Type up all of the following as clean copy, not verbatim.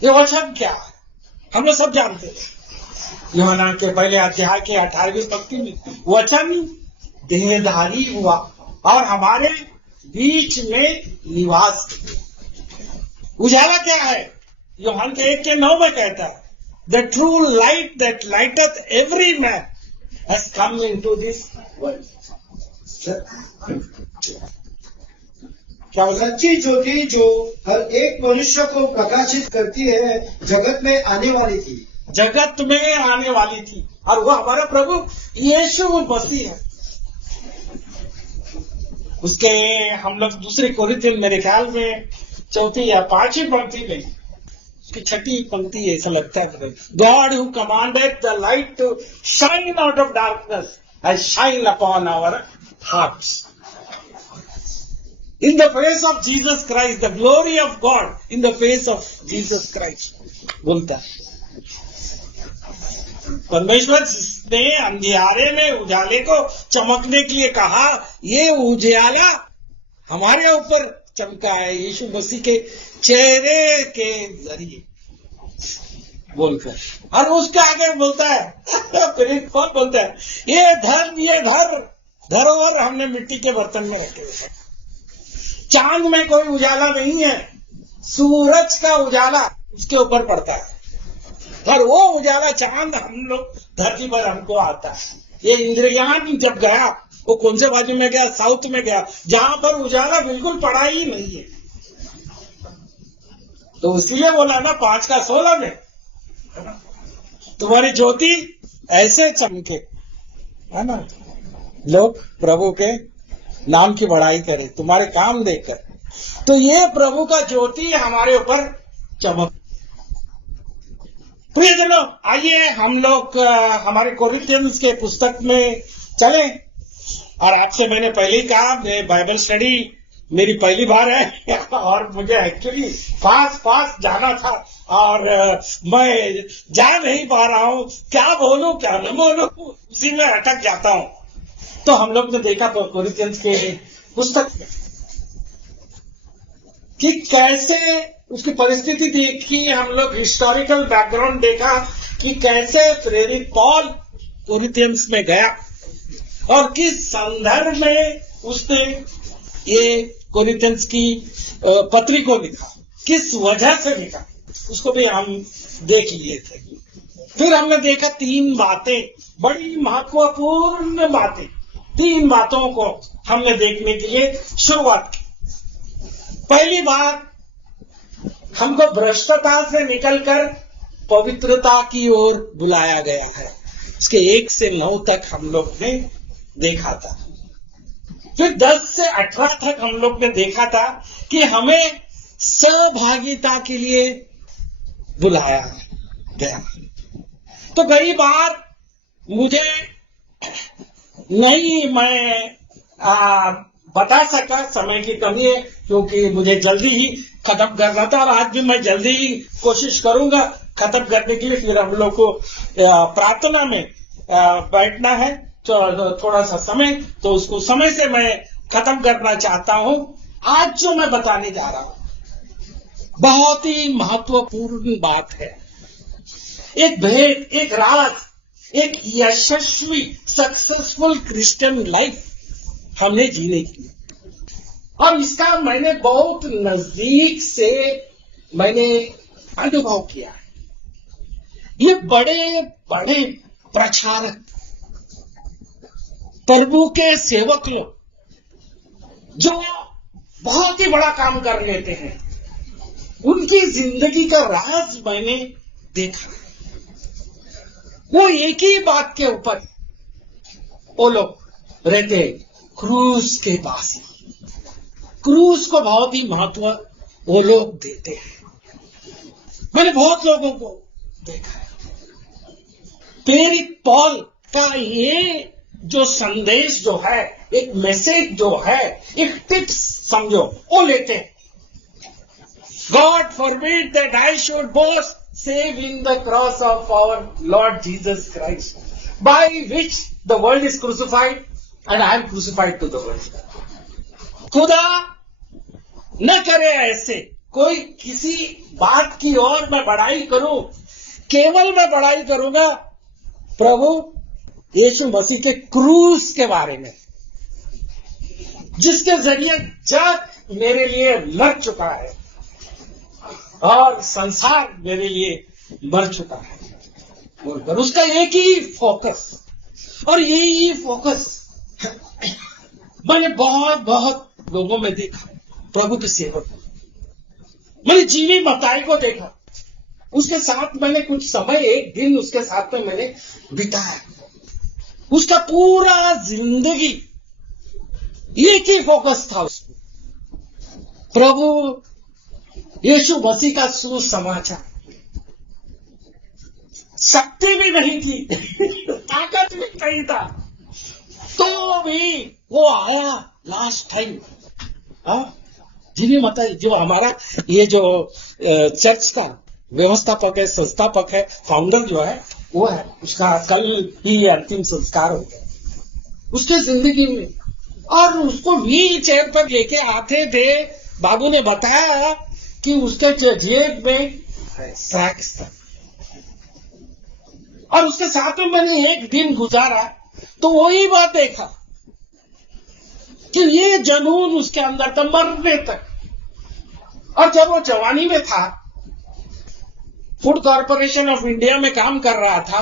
ये वचन क्या है? हम लोग सब जानते हैं। यूहन्ना के पहले अध्याय के 18वीं पंक्ति में वचन देहधारी हुआ और हमारे बीच में निवास किया। उजाला क्या है? यूहन्ना के 1:9 में कहता है, the true light that lighteth every man has come into this world. क्या बोला? सच्ची ज्योति जो हर एक मनुष्य को प्रकाशित करती है जगत में आने वाली थी। जगत में आने वाली थी और वो हमारा प्रभु यीशु मसीह है। उसके हम लोग दूसरे कोरिन्थियन मेरे ख्याल में 4 या 5 पंक्ति में, उसकी 6 पंक्ति है ऐसा लगता है। God who commanded the light to shine out of darkness has shine upon our hearts in the face of Jesus Christ, the glory of God in the face of Jesus Christ बोलता है। परमेश्वर ने अंधियारे में उजाले को चमकने के लिए कहा, ये उजाला हमारे ऊपर चमका है यीशु मसीह के चेहरे के जरिए बोलकर। और उसके आगे बोलता है फिर कौन बोलता है, ये धरोहर हमने मिट्टी के बर्तन में रखे हुए। चांद में कोई उजाला नहीं है, सूरज का उजाला उसके ऊपर पड़ता है और वो उजाला चांद हम लोग धरती पर हमको आता है। ये इंद्रयान जब गया वो कौन से बाजू में गया? साउथ में गया, जहां पर उजाला बिल्कुल पड़ा ही नहीं है। तो इसलिए बोला ना 5:16 में, तुम्हारी ज्योति ऐसे चमके, है ना, लोग प्रभु के नाम की बढ़ाई करे तुम्हारे काम देखकर। तो ये प्रभु का ज्योति हमारे ऊपर चमक। प्रियजनों, आइए हम लोग हमारे कोरिन्थियंस के पुस्तक में चले। और आपसे मैंने पहले ही कहा, बाइबल स्टडी मेरी पहली बार है और मुझे एक्चुअली फास्ट जाना था और मैं जा नहीं पा रहा हूं, क्या बोलूं क्या न बोलूं, उसी में अटक जाता हूं। तो हम लोग ने देखा कोरिन्थियंस के पुस्तक में कि कैसे उसकी परिस्थिति देखी, हम लोग हिस्टोरिकल बैकग्राउंड देखा कि कैसे प्रेरित पॉल कोरिन्थियंस में गया और किस संदर्भ में उसने ये कोरिन्थियंस की पत्री को लिखा, किस वजह से लिखा, उसको भी हम देख लिए थे। फिर हमने देखा 3 बातें, बड़ी महत्वपूर्ण बातें, 3 बातों को हमने देखने के लिए शुरुआत की। पहली बात, हमको भ्रष्टता से निकलकर पवित्रता की ओर बुलाया गया है। इसके 1 से 9 तक हम लोग ने देखा था। फिर 10 से 18 तक हम लोग ने देखा था कि हमें सहभागिता के लिए बुलाया गया। तो कई बार मुझे नहीं मैं बता सका, समय की कमी है क्योंकि मुझे जल्दी ही खत्म करना था और आज भी मैं जल्दी ही कोशिश करूंगा खत्म करने के लिए। फिर हम लोग को प्रार्थना में बैठना है थोड़ा सा समय, तो उसको समय से मैं खत्म करना चाहता हूं। आज जो मैं बताने जा रहा हूं बहुत ही महत्वपूर्ण बात है। एक भेद, एक राज, एक यशस्वी सक्सेसफुल क्रिश्चियन लाइफ हमने जीने की, और इसका मैंने बहुत नजदीक से मैंने अनुभव किया है। ये बड़े बड़े प्रचारक, प्रभु के सेवक लोग जो बहुत ही बड़ा काम कर लेते हैं, उनकी जिंदगी का राज मैंने देखा। वो एक ही बात के ऊपर वो लोग रहते हैं, क्रूस के पास। क्रूस को बहुत ही महत्व वो लोग देते हैं। मैंने बहुत लोगों को देखा है। प्रेरित पॉल का ये जो संदेश जो है, एक मैसेज जो है, एक टिप्स समझो, वो लेते हैं। God forbid that I should boast save in the cross of our Lord Jesus Christ, by which the world is crucified and I am crucified to the world. खुदा न करे ऐसे कोई किसी बात की और मैं बड़ाई करूं, केवल मैं बड़ाई करूंगा प्रभु यीशु मसीह के क्रूस के बारे में, जिसके जरिए जग मेरे लिए लड़ चुका है और संसार मेरे लिए मर चुका है बोलकर उसका एक ही फोकस, और यही फोकस मैंने बहुत बहुत लोगों में देखा। प्रभु के सेवक मैंने जीवी मताई को देखा, उसके साथ मैंने कुछ समय, एक दिन उसके साथ में मैंने बिताया। उसका पूरा जिंदगी एक ही फोकस था उसको, प्रभु यीशु मसीह का सुसमाचार। शक्ति भी नहीं थी, ताकत भी नहीं था, तो भी वो आया लास्ट टाइम। जीवी मताई जो हमारा ये जो चर्च का व्यवस्थापक है, संस्थापक है, फाउंडर जो है वो है, उसका कल ही अंतिम संस्कार हो गया उसके जिंदगी में। और उसको व्हील चेयर पर लेके आते थे, बाबू ने बताया कि उसके जेब में ट्रैक्स था, और उसके साथ में मैंने एक दिन गुजारा तो वही बात देखा कि ये जुनून उसके अंदर था मरने तक। और जब वो जवानी में था, फूड कॉर्पोरेशन ऑफ इंडिया में काम कर रहा था,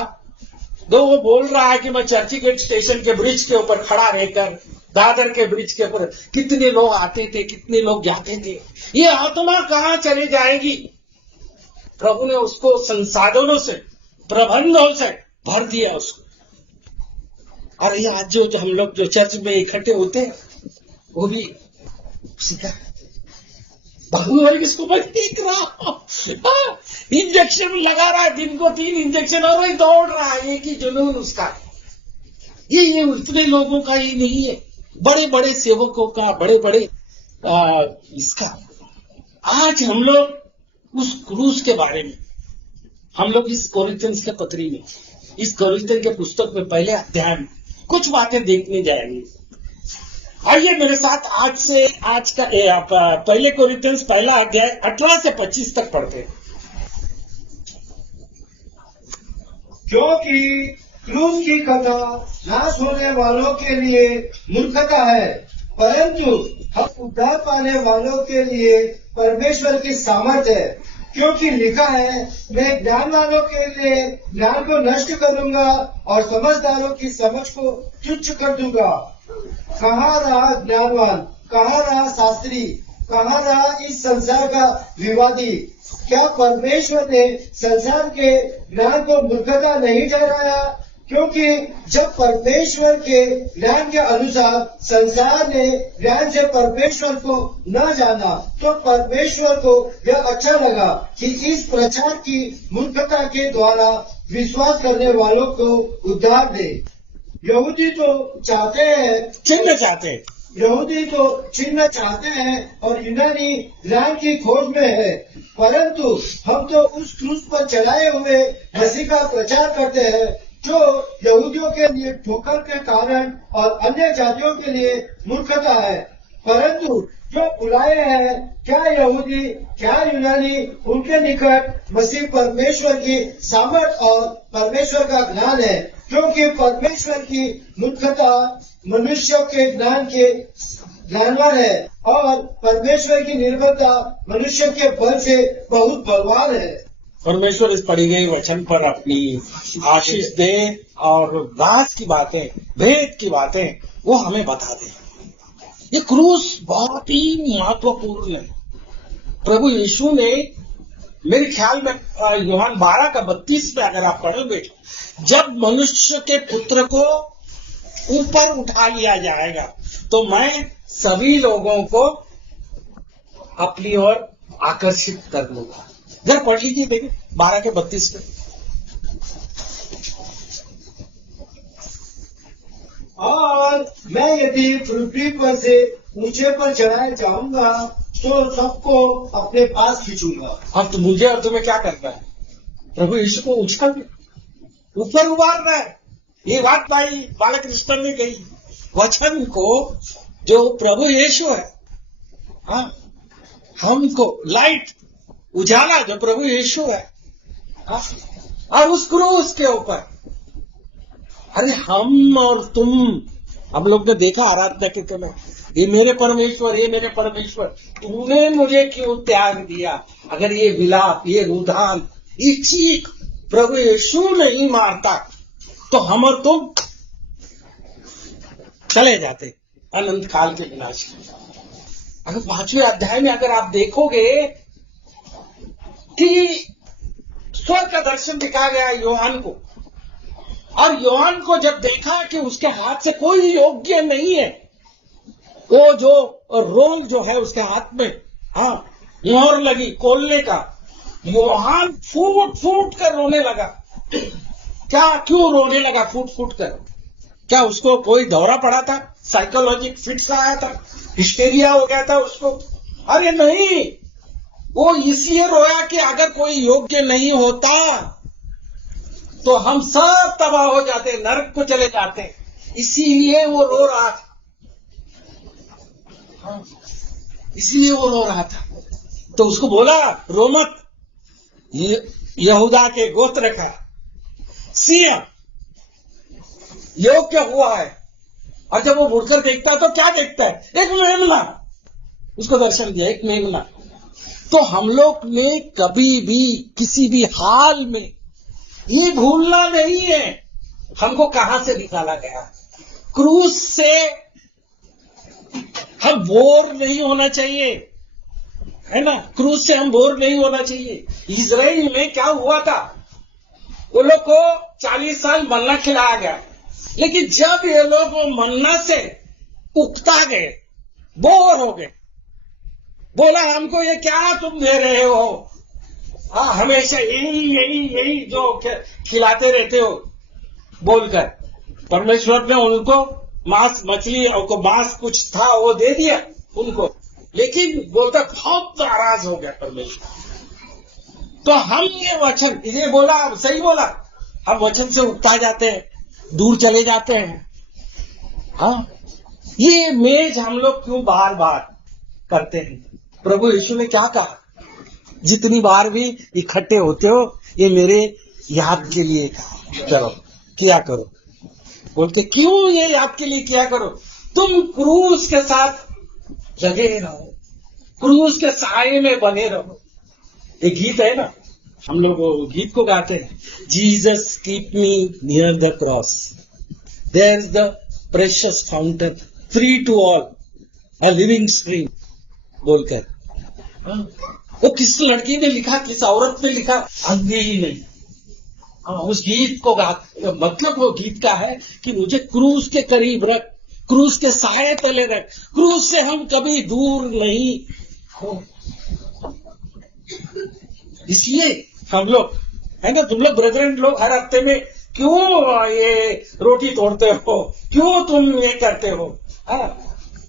तो वो बोल रहा है कि मैं चर्चगेट स्टेशन के ब्रिज के ऊपर खड़ा रहकर, दादर के ब्रिज के ऊपर कितने लोग आते थे, कितने लोग जाते थे, ये आत्मा कहां चली जाएगी। प्रभु ने उसको संसाधनों से, प्रबंधों से भर दिया उसको। और ये आज जो हम लोग जो चर्च में इकट्ठे होते हैं वो भी उसी का। बाबू भाई इसको मैं देख रहा हूं, इंजेक्शन लगा रहा है, दिन को 3 इंजेक्शन, और वही दौड़ रहा है, एक ही जुनून उसका। ये उतने लोगों का ही नहीं है, बड़े बड़े सेवकों का, बड़े बड़े इसका। आज हम लोग उस क्रूस के बारे में, हम लोग इस कोरिन्थियंस के पत्री में, इस कोरिन्थियन के पुस्तक में पहले अध्याय में कुछ बातें देखने जाएंगे। आइए मेरे साथ आज का पहले कोरिन्थियंस पहला अध्याय 18 से 25 तक पढ़ते हैं। क्योंकि क्रूस की कथा नाश होने वालों के लिए मूर्खता है, परंतु हम उद्धार पाने वालों के लिए परमेश्वर की सामर्थ है। क्योंकि लिखा है, मैं ज्ञान वालों के लिए ज्ञान को नष्ट करूंगा और समझदारों की समझ को तुच्छ कर दूंगा। कहाँ रहा ज्ञानवान, कहाँ रहा शास्त्री, कहाँ रहा इस संसार का विवादी। क्या परमेश्वर ने संसार के ज्ञान को मूर्खता नहीं ठहराया? क्योंकि जब परमेश्वर के ज्ञान के अनुसार संसार ने ज्ञान से परमेश्वर को न जाना, तो परमेश्वर को यह अच्छा लगा कि इस प्रचार की मूर्खता के द्वारा विश्वास करने वालों को उद्धार दे। यहूदी तो चाहते हैं, चिन्ह चाहते हैं, यहूदी तो चिन्ह चाहते हैं और यूनानी ज्ञान की खोज में है, परंतु हम तो उस क्रूस पर चढ़ाए हुए मसीह का प्रचार करते हैं, जो यहूदियों के लिए ठोकर के कारण और अन्य जातियों के लिए मूर्खता है। परंतु जो बुलाए हैं, क्या यहूदी क्या यूनानी, उनके निकट मसीह परमेश्वर की सामर्थ और परमेश्वर का ज्ञान है। क्योंकि परमेश्वर की मूर्खता मनुष्य के ज्ञान के ज्ञानवान है, और परमेश्वर की निर्बलता मनुष्य के बल से बहुत बलवान है। परमेश्वर इस पढ़ी गई वचन पर अपनी आशीष दे और राज की बातें, भेद की बातें वो हमें बता दे। ये क्रूस बहुत ही महत्वपूर्ण है। प्रभु यीशु ने, मेरे ख्याल में यूहन्ना 12 का 32 में अगर आप पढ़ोगे, जब मनुष्य के पुत्र को ऊपर उठा लिया जाएगा तो मैं सभी लोगों को अपनी ओर आकर्षित कर दूंगा। जरा पढ़ लीजिए, देखिए 12 के 32 में। और मैं यदि पृथ्वी पर से ऊंचे पर चढ़ाए जाऊंगा तो सबको अपने पास खींचूंगा। अब तो मुझे और तुम्हें क्या करना है? प्रभु यीशु को उछल ऊपर उबारना है। ये बात भाई बालकृष्ण ने कही, वचन को जो प्रभु यीशु है, हाँ, हमको लाइट, उजाला जो प्रभु यीशु है, हाँ? और उस क्रूस के ऊपर, अरे हम और तुम, हम लोग ने देखा आराधना के समय, ये मेरे परमेश्वर, ये मेरे परमेश्वर, तूने मुझे क्यों त्याग दिया? अगर ये विलाप, ये रुधान, ये चीख प्रभु यीशु नहीं मारता तो हम और तुम चले जाते अनंत काल के विनाश में। अगर 5वें अध्याय में अगर आप देखोगे कि स्वर्ग का दर्शन दिखाया गया योहान को, और योहान को जब देखा कि उसके हाथ से कोई योग्य नहीं है, वो जो रोल जो है उसके हाथ में, हाँ, मोहर लगी खोलने का, योहान फूट फूट कर रोने लगा। क्या, क्यों रोने लगा फूट फूट कर? क्या उसको कोई दौरा पड़ा था? साइकोलॉजिक फिट्स आया था? हिस्टेरिया हो गया था उसको? अरे नहीं, वो इसलिए रोया कि अगर कोई योग्य नहीं होता तो हम सब तबाह हो जाते, नरक को चले जाते, इसीलिए वो रो रहा था। हाँ, इसलिए वो रो रहा था। तो उसको बोला, रो मत, यहूदा के गोत्र का सिंह योग्य हुआ है। और जब वो मुड़कर देखता है तो क्या देखता है? एक मेमना, उसको दर्शन दिया, एक मेमना। तो हम लोग ने कभी भी किसी भी हाल में ये भूलना नहीं है हमको कहां से निकाला गया। क्रूस से हम बोर नहीं होना चाहिए, है ना? क्रूस से हम बोर नहीं होना चाहिए। इजराइल में क्या हुआ था? वो लोग को 40 साल मन्ना खिलाया गया, लेकिन जब ये लोग वो मन्ना से उकता गए, बोर हो गए, बोला हमको ये क्या तुम दे रहे हो? हाँ, हमेशा यही जो खिलाते रहते हो बोलकर। परमेश्वर ने उनको मांस मछली और मांस कुछ था वो दे दिया उनको, लेकिन बोलता बहुत नाराज हो गया परमेश्वर। तो हम ये वचन, ये बोला, सही बोला, हम वचन से उगता जाते हैं, दूर चले जाते हैं। हाँ, ये मेज हम लोग क्यों बार बार करते हैं? प्रभु यीशु ने क्या कहा? जितनी बार भी इकट्ठे होते हो ये मेरे याद के लिए चलो किया करो। बोलते क्यों ये याद के लिए किया करो? तुम क्रूस के साथ लगे रहो, क्रूस के साए में बने रहो। एक गीत है ना, हम लोग गीत को गाते हैं, Jesus keep me near the cross, there is the precious fountain free to all, a living stream बोलकर। वो किस लड़की ने लिखा, किस औरत ने लिखा? अंधी ही नहीं। उस गीत को मतलब वो गीत का है कि मुझे क्रूस के करीब रख, क्रूस के साए तले रख, क्रूस से हम कभी दूर नहीं हो। इसलिए हम लोग, है ना, तुम लोग ब्रदरन लोग हर हफ्ते में क्यों ये रोटी तोड़ते हो, क्यों तुम ये करते हो?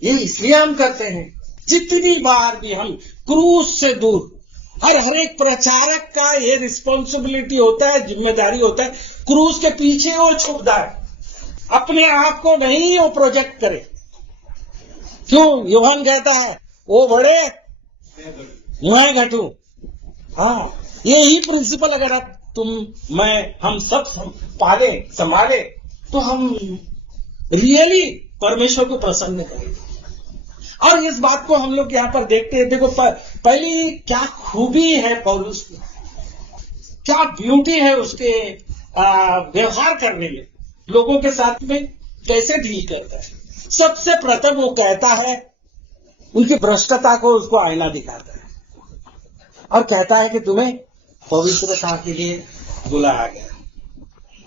ये इसलिए हम करते हैं। जितनी बार भी हम क्रूस से दूर, हर एक प्रचारक का ये रिस्पॉन्सिबिलिटी होता है, जिम्मेदारी होता है, क्रूस के पीछे वो छुप जाए, अपने आप को नहीं वो प्रोजेक्ट करे। क्यों? यूहन्ना कहता है वो बड़े मैं घटू। हाँ, यही प्रिंसिपल अगर आप तुम मैं हम सब पाले संभाले तो हम रियली परमेश्वर को प्रसन्न करेंगे। और इस बात को हम लोग यहां पर देखते हैं। देखो पहली क्या खूबी है पौलुस की, क्या ब्यूटी है उसके व्यवहार करने में, लोगों के साथ में कैसे डील करता है। सबसे प्रथम वो कहता है, उनकी भ्रष्टता को उसको आईना दिखाता है और कहता है कि तुम्हें पवित्रता के लिए बुलाया गया।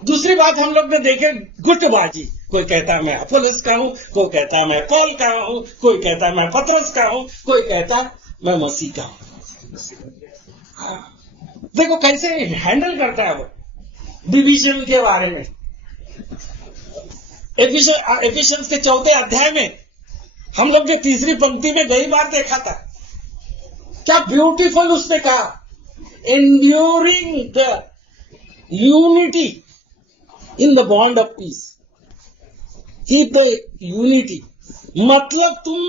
दूसरी बात हम लोग ने देखे, गुटबाजी। कोई कहता है मैं अपोलोस का हूं, कोई कहता है मैं पौल का हूं, कोई कहता है मैं पतरस का हूं, कोई कहता है मैं मसीह का हूं। देखो कैसे हैंडल करता है वो डिवीजन के बारे में। एफिशियंस के 4 अध्याय में हम लोग ने तीसरी पंक्ति में कई बार देखा था, क्या ब्यूटीफुल उसने कहा, enduring the unity in the bond of peace, keep the unity. मतलब तुम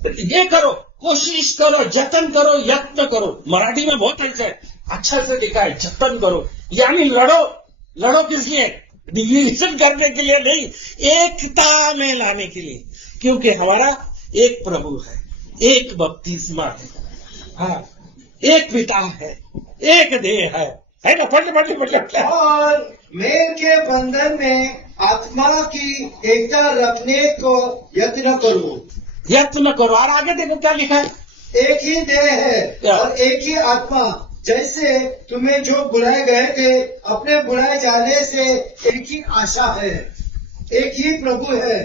ये करो, कोशिश करो, जतन करो, यत्न करो। मराठी में बहुत अच्छा से लिखा है, जतन करो, यानी लड़ो। लड़ो किस लिए? डिवीजन करने के लिए नहीं, एकता में लाने के लिए। क्योंकि हमारा एक प्रभु है, एक बपतिस्मा है, हाँ, एक पिता है, एक देह है ना? पढ़ और मेल के बंधन में आत्मा की एकता रखने को यत्न करो। यत्न करो। और आगे देखो क्या लिखा है, एक ही देह है और एक ही आत्मा। जैसे तुम्हें जो बुलाए गए थे, अपने बुलाए जाने से एक ही आशा है, एक ही प्रभु है,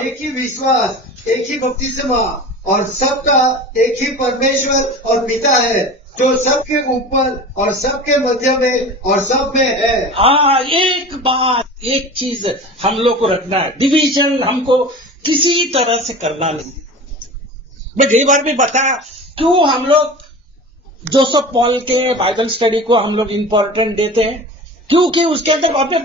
एक ही विश्वास, एक ही बपतिस्मा, और सबका एक ही परमेश्वर और पिता है, जो सबके ऊपर और सबके मध्य में और सब में है। हाँ, एक बात, एक चीज हम लोग को रखना है, डिवीजन हमको किसी तरह से करना नहीं। मैं कई बार भी बताया क्यों हम लोग जोसेफ पॉल के बाइबल स्टडी को हम लोग इम्पोर्टेंट देते हैं, क्योंकि उसके अंदर बातें,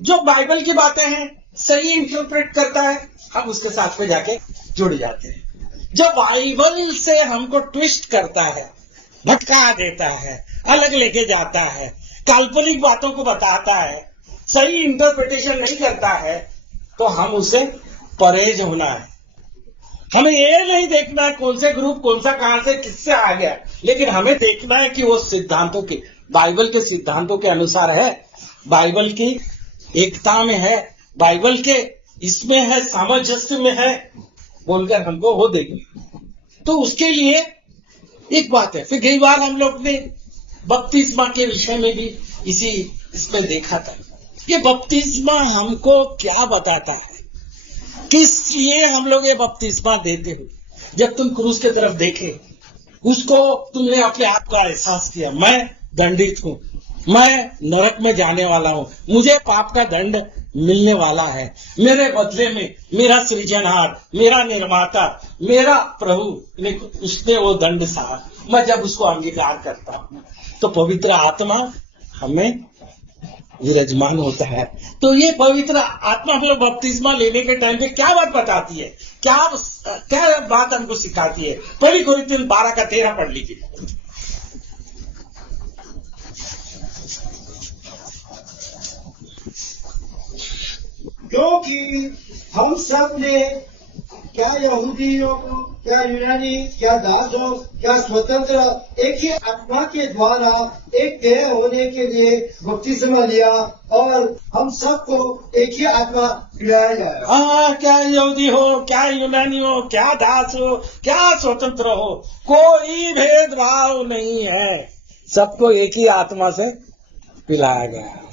जो बाइबल की बातें हैं, सही इंटरप्रेट करता है, हम उसके साथ में जाके जुड़ जाते हैं। जो बाइबल से हमको ट्विस्ट करता है, भटका देता है, अलग लेके जाता है, काल्पनिक बातों को बताता है, सही इंटरप्रिटेशन नहीं करता है, तो हम उसे परहेज होना है। हमें ये नहीं देखना है कौन से ग्रुप, कौन सा कहां से किससे आ गया, लेकिन हमें देखना है कि वो सिद्धांतों के, बाइबल के सिद्धांतों के अनुसार है, बाइबल की एकता में है, बाइबल के इसमें है, सामंजस्य में है, बोलकर हमको वो देखना। तो उसके लिए एक बात है। फिर कई बार हम लोग ने बपतिस्मा के विषय में भी इसमें देखा था। ये बपतिस्मा हमको क्या बताता है, किस लिए हम लोग ये बपतिस्मा देते हो? जब तुम क्रूस की तरफ देखे, उसको तुमने अपने आप का एहसास किया, मैं दंडित हूं, मैं नरक में जाने वाला हूं, मुझे पाप का दंड मिलने वाला है, मेरे बदले में मेरा सृजनहार, मेरा निर्माता, मेरा प्रभु ने उसने वो दंड सहा। मैं जब उसको अंगीकार करता हूं तो पवित्र आत्मा हमें विराजमान होता है। तो ये पवित्र आत्मा हम लोग बपतिस्मा लेने के टाइम पे क्या बात बताती है, क्या बात हमको सिखाती है? पहली कोरिन्थियन 12:13 पढ़ लीजिए। क्योंकि हम सब ने, क्या यहूदी हो, क्या यूनानी, क्या दास हो, क्या स्वतंत्र, एक ही आत्मा के द्वारा एक देह होने के लिए बपतिस्मा लिया, और हम सबको एक ही आत्मा पिलाया जाए। क्या यहूदी हो, क्या यूनानी हो, क्या दास हो, क्या स्वतंत्र हो, कोई भेदभाव नहीं है, सबको एक ही आत्मा से पिलाया गया है।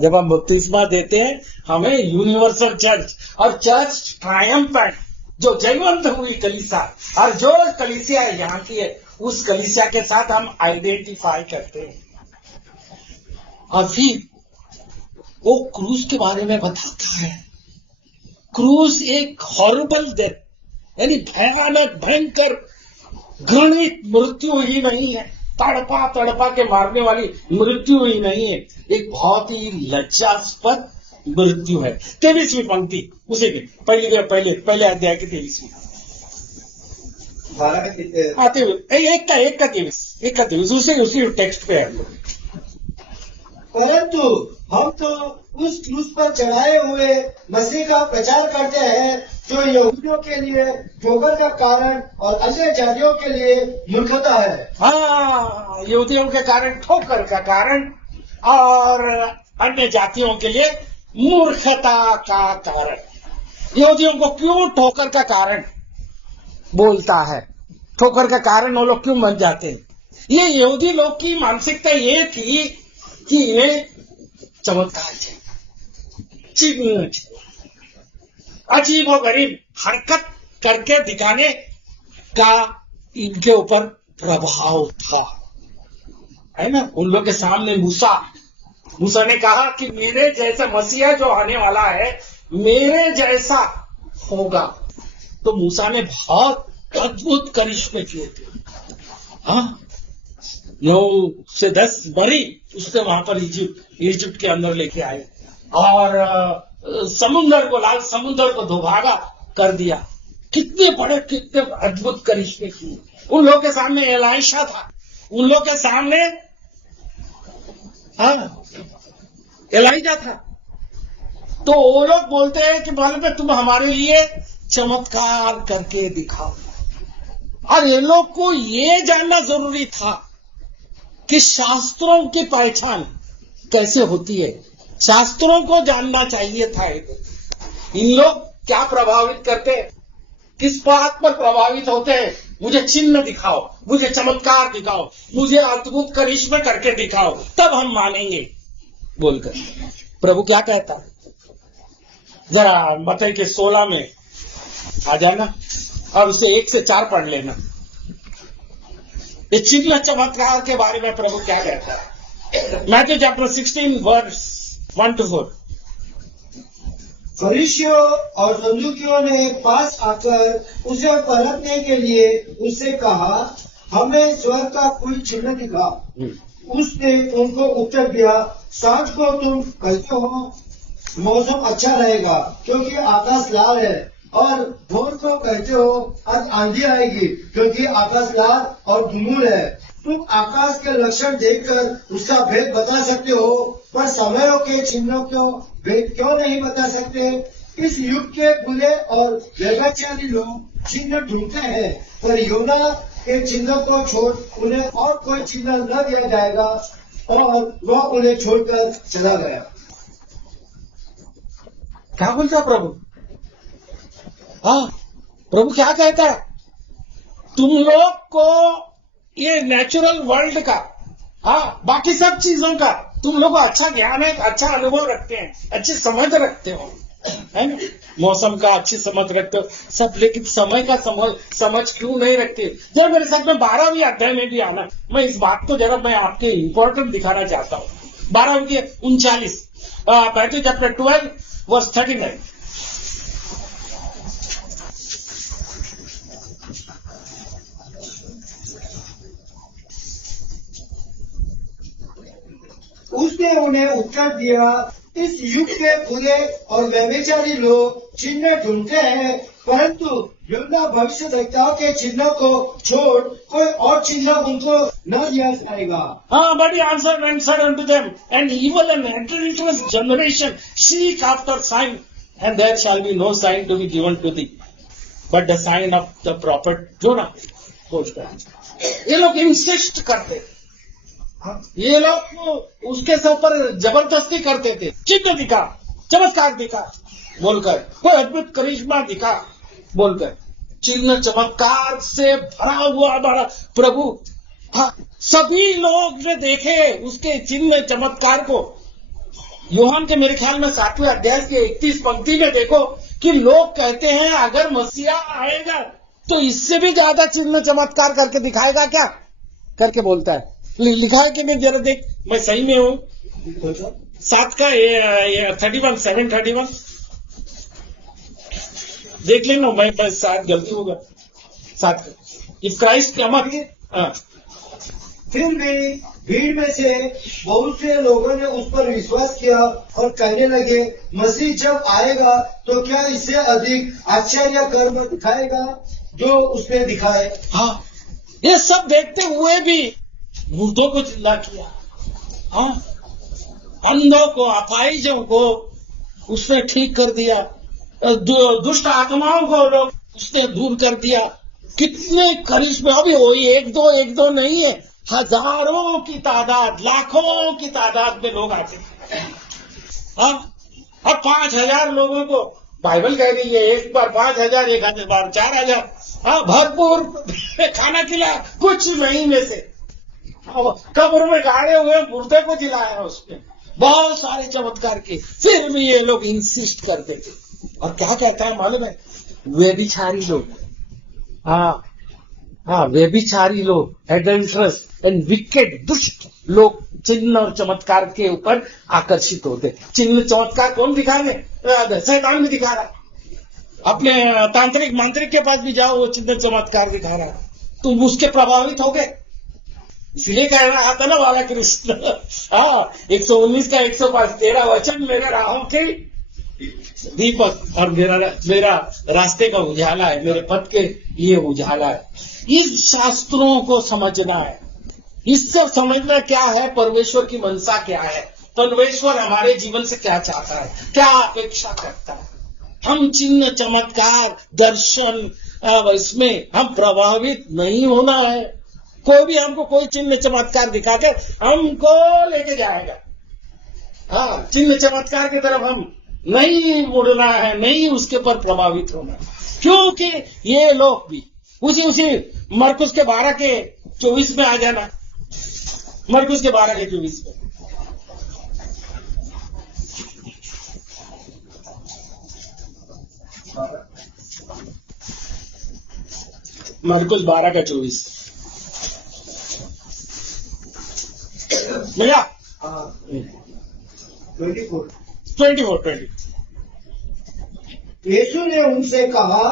जब हम बपतिस्मा देते हैं, हमें यूनिवर्सल चर्च, और चर्च ट्रायम्फेंट, जो जयवंत हुई कलीसिया, और जो कलीसिया यहाँ की है, उस कलीसिया के साथ हम आइडेंटिफाई करते हैं। और फिर वो क्रूस के बारे में बताता है। क्रूस एक हॉरिबल डेथ, यानी भयानक, भयंकर, घृणित मृत्यु ही नहीं है, तड़पा तड़पा के मारने वाली मृत्यु ही नहीं है, एक बहुत ही लज्जास्पद मृत्यु है। 23वीं पंक्ति उसे भी पहले अध्याय की 23वीं आते हुए एक का 23 उसी टेक्स्ट पे है। परंतु हम तो उस क्रूस पर चढ़ाए हुए मसीह का प्रचार करते हैं, जो यहूदियों के लिए जोगर का कारण और अन्य जातियों के लिए मूर्खता है। हाँ, यहूदियों के कारण ठोकर का कारण और अन्य जातियों के लिए मूर्खता का कारण। यहूदियों को क्यों ठोकर का कारण बोलता है? ठोकर का कारण वो लोग क्यों बन जाते हैं? ये यहूदी लोग की मानसिकता ये थी कि ये चमत्कार थे, चिन्ह थे, अजीब और गरीब हरकत करके दिखाने का इनके ऊपर प्रभाव था, है ना? उन लोग के सामने मूसा ने कहा कि मेरे जैसा मसीहा जो आने वाला है, मेरे जैसा होगा। तो मूसा ने बहुत अद्भुत करिश्मे किए थे। हाँ, 9 से 10 मरी, उससे वहां पर इजिप्ट के अंदर लेके आए, और समुन्द्र को, लाल समुन्द्र को 2 भागा कर दिया, कितने बड़े, कितने अद्भुत करिश्मे किए। उन लोगों के सामने एलाइशा था, उन लोगों के सामने एलाइजा था। तो वो लोग बोलते हैं कि मालूम है तुम हमारे लिए चमत्कार करके दिखाओ। और ये लोग को ये जानना जरूरी था कि शास्त्रों की पहचान कैसे होती है, शास्त्रों को जानना चाहिए था। इन लोग क्या प्रभावित करते हैं, किस बात पर प्रभावित होते हैं? मुझे चिन्ह दिखाओ, मुझे चमत्कार दिखाओ, मुझे अद्भुत करिश्मे करके दिखाओ, तब हम मानेंगे बोलकर। प्रभु क्या कहता है? जरा मत्ती के 16 में आ जाना और उसे 1 से 4 पढ़ लेना। ये चिन्ह चमत्कार के बारे में प्रभु क्या कहता है? Matthew chapter 16 verse 1 to 4। फरीसियों और सदूकियों ने पास आकर उसे परखने के लिए उससे कहा, हमें स्वर्ग का कोई चिन्ह दिखा। उसने उनको उत्तर दिया, सांझ को तुम कहते हो मौसम अच्छा रहेगा क्योंकि आकाश लाल है, और भोर को कहते हो आज आंधी आएगी क्योंकि आकाश लाल और धूमिल है। तुम आकाश के लक्षण देखकर उसका भेद बता सकते हो, पर समयों के चिन्हों को भेद क्यों नहीं बता सकते? इस युग के बुरे और व्यभिचारी लोग चिन्ह ढूंढते हैं, पर योना के चिन्ह को छोड़ उन्हें और कोई चिन्ह न दिया जाएगा, और वह उन्हें छोड़कर चला गया। क्या बोलता प्रभु? प्रभु क्या कहता है? तुम लोग को ये नेचुरल वर्ल्ड का, बाकी सब चीजों का तुम लोग को अच्छा ज्ञान है, अच्छा अनुभव रखते हैं, अच्छी समझ रखते हो, है ना? मौसम का अच्छी समझ रखते हो सब, लेकिन समय का समझ क्यों नहीं रखते? जरा मेरे साथ में 12वीं अध्याय में भी आना। मैं इस बात को जरा मैं आपके इंपॉर्टेंट दिखाना चाहता हूँ। 12:39 मैथ्यू चैप्टर 12 वर्स 39। उसने उन्हें उत्तर दिया, इस युग के बुरे और व्यभिचारी लोग चिन्ह ढूंढते हैं, परंतु योना भविष्यद्वक्ताओं के चिन्हों को छोड़ कोई और चिन्ह उनको न दिया जाएगा। But he answered unto them, and evil and adulterous generation seek after sign, and there shall be no sign to be given to thee, but the sign of the prophet Jonah. बोलता है ये लोग insist करते, ये लोग उसके ऊपर जबरदस्ती करते थे, चिन्ह दिखा, चमत्कार दिखा बोलकर, कोई अद्भुत करिश्मा दिखा बोलकर। चिन्ह चमत्कार से भरा हुआ हमारा प्रभु, सभी लोग ने देखे उसके चिन्ह चमत्कार को। यूहन्ना के मेरे ख्याल में 7वें अध्याय के 31 पंक्ति में देखो कि लोग कहते हैं अगर मसीहा आएगा तो इससे भी ज्यादा चिन्ह चमत्कार करके दिखाएगा क्या, करके बोलता है। लिखा है कि नहीं जरा देख, मैं सही में हूं। 7 का 7:31 देख लेना, मैं शायद गलती होगा। 7 इफ क्राइस्ट क्या फिर भी भीड़ में से बहुत से लोगों ने उस पर विश्वास किया और कहने लगे, मसीह जब आएगा तो क्या इससे अधिक आश्चर्य कर्म दिखाएगा जो उसने दिखाए। ये सब देखते हुए भी मुर्दों को जिंदा किया, अंधों को, अपाहिजों को उसने ठीक कर दिया, दुष्ट आत्माओं को लोग उसने दूर कर दिया। कितने करिश्मे, अभी वही एक दो नहीं है, हजारों की तादाद, लाखों की तादाद में लोग आते हैं। अब 5,000 लोगों को बाइबल कह रही है, एक बार 5,000, 1,000 बार 4,000, भरपूर खाना खिलाया कुछ नहीं में से, कब्र में गाड़े हुए मुर्दे को जिलाया उसने, बहुत सारे चमत्कार किए। फिर भी ये लोग इंसिस्ट करते थे। और क्या कहता है मालूम है? व्यभिचारी लोग, व्यभिचारी लोग, एडल्टरस एंड विकेड, दुष्ट लोग चिन्ह और चमत्कार के ऊपर आकर्षित होते। चिन्ह चमत्कार कौन दिखाने? शैतान भी दिखा रहा, अपने तांत्रिक मांत्रिक के पास भी जाओ, वो चिन्ह चमत्कार दिखा रहा, तुम उसके प्रभावित हो गए। इसलिए कह रहा था ना वाला कृष्ण, 119 का 105, तेरा वचन मेरे राहों की दीपक और मेरा रास्ते का उजाला है, मेरे पथ के लिए उजाला है। इस शास्त्रों को समझना है, इससे समझना क्या है, परमेश्वर की मनसा क्या है, परमेश्वर हमारे जीवन से क्या चाहता है, क्या अपेक्षा करता है। हम चिन्ह चमत्कार दर्शन इसमें हम प्रभावित नहीं होना है। कोई भी हमको कोई चिन्ह चमत्कार दिखा के हमको लेके जाएगा, हाँ, चिन्ह चमत्कार की तरफ हम नहीं मुड़ना है, नहीं उसके पर प्रभावित होना, क्योंकि ये लोग भी उसी मरकुस के 12 के 24 में आ जाना, मरकुस के 12 के 24 में। मरकुस 12 का 24 भैया, 24। यीशु ने उनसे कहा,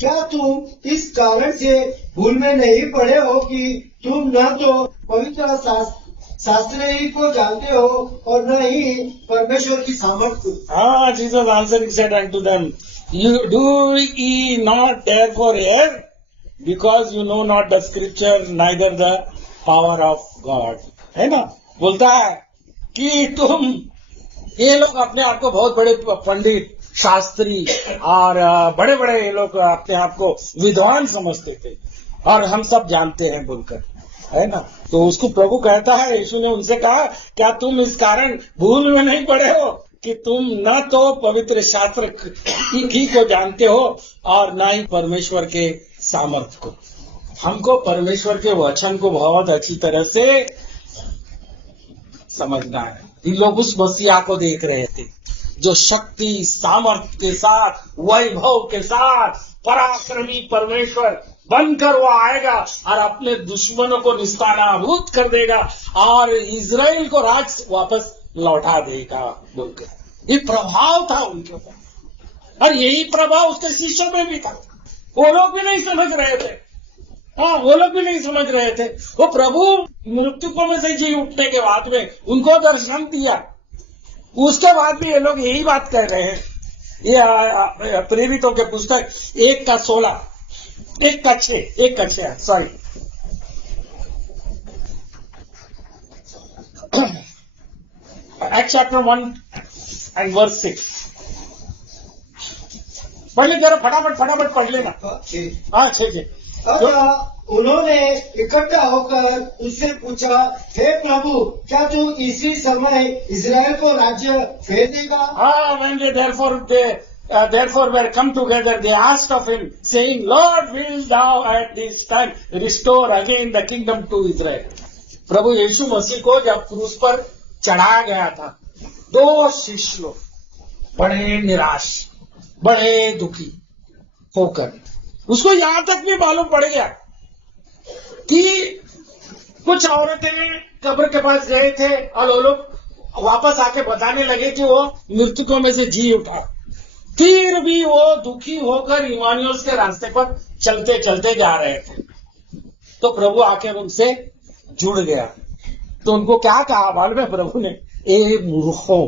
क्या तुम इस कारण से भूल में नहीं पड़े हो कि तुम न तो पवित्र शास्त्र ही को जानते हो और न ही परमेश्वर की सामर्थ्य। हाँ, Jesus answering said unto them, you do ye not therefore err, because you know not the scripture neither the power of God। है ना, बोलता है कि तुम, ये लोग अपने आप को बहुत बड़े पंडित शास्त्री और बड़े बड़े ये लोग अपने आप को विद्वान समझते थे और हम सब जानते हैं बोलकर, है ना। तो उसको प्रभु कहता है, यीशु ने उनसे कहा, क्या तुम इस कारण भूल में नहीं पड़े हो कि तुम न तो पवित्र शास्त्र की को जानते हो और न ही परमेश्वर के सामर्थ्य को। हमको परमेश्वर के वचन को बहुत अच्छी तरह से समझना है। इन लोग उस मसीहा को देख रहे थे जो शक्ति सामर्थ्य के साथ, वैभव के साथ, पराक्रमी परमेश्वर बनकर वो आएगा और अपने दुश्मनों को निस्तानाभूत कर देगा और इजराइल को राज वापस लौटा देगा बोलकर। ये प्रभाव था उनके ऊपर और यही प्रभाव उसके शिष्यों में भी था। वो लोग भी नहीं समझ रहे थे, हाँ, वो लोग भी नहीं समझ रहे थे। वो प्रभु मृतकों में से जी उठने के बाद में उनको दर्शन दिया, उसके बाद भी ये लोग यही बात कह रहे हैं। ये प्रेरितों के पुस्तक 1:16, 1:6 sorry, Acts chapter 1 and verse 6। पढ़ ले जरा, फटाफट पढ़ लेना। हाँ, ठीक है। उन्होंने इकट्ठा होकर उससे पूछा, हे प्रभु, क्या तू इसी समय इजराइल को राज्य फेर देगा? हाँ, when they therefore were come together, they asked of him, saying, Lord, will thou at this time restore again the kingdom to Israel? प्रभु यीशु मसीह को जब क्रूस पर चढ़ाया गया था, 2 शिष्य लोग बड़े निराश, बड़े दुखी होकर, उसको यहां तक भी मालूम पड़ गया कि कुछ औरतें कब्र के पास गए थे और वो लोग वापस आके बताने लगे कि वो मृतकों में से जी उठा। फिर भी वो दुखी होकर इमानुएल के रास्ते पर चलते चलते जा रहे थे। तो प्रभु आके उनसे जुड़ गया। तो उनको क्या कहा मालूम है प्रभु ने? ए मूर्खों,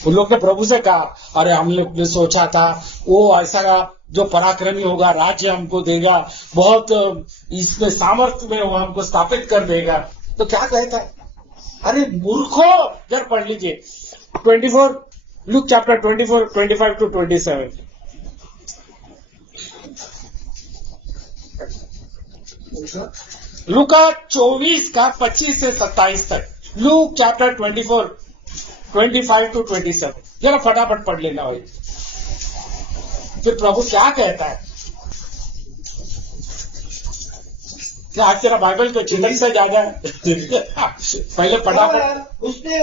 उन लोग ने प्रभु से कहा, अरे हम लोग ने सोचा था वो ऐसा जो पराक्रमी होगा राज्य हमको देगा, बहुत इसमें सामर्थ्य में वो हमको स्थापित कर देगा। तो क्या कहता है? अरे मूर्खों, जरा पढ़ लीजिए 24, लूक चैप्टर 24, 25 to 27। लूका 24 का 25 से 27 तक, लूक चैप्टर 24, 25 to 27। जरा फटाफट पढ़ लेना भाई। फिर प्रभु क्या कहता है? क्या आज तेरा बाइबल तो चिल्लक से ज्यादा है? पहले फटाफट। उसने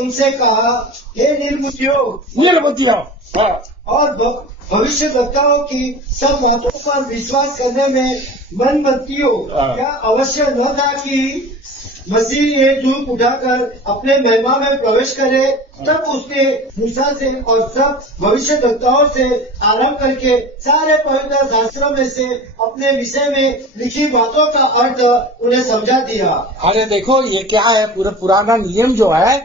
उनसे कहा, हे निर्बुद्धियों, हाँ, और भविष्य वक्ताओं की सब बातों पर विश्वास करने में मन मत हो। क्या अवश्य न था कि मसीह ये धूप उठाकर अपने महिमा में प्रवेश करे? तब उसने मूसा से और सब भविष्यद्वक्ताओं से आरंभ करके सारे पवित्र शास्त्रों में से अपने विषय में लिखी बातों का अर्थ उन्हें समझा दिया। अरे देखो, ये क्या है, पूरा पुराना नियम जो है